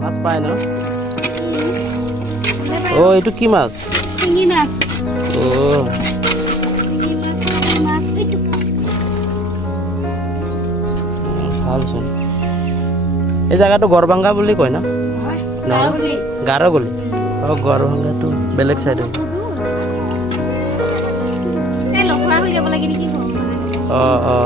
মাছ পায় না ও এইটো কি মাছ শিঙি মাছ ও ভালচোন এই জায়গাটো গড়ভাঙ্গা বুলি কয় না গাৰগলি অ গড়ভাঙ্গাটো বেলেগ সাইডে এই লখৰা হৈ যাব লাগে নেকি অ অ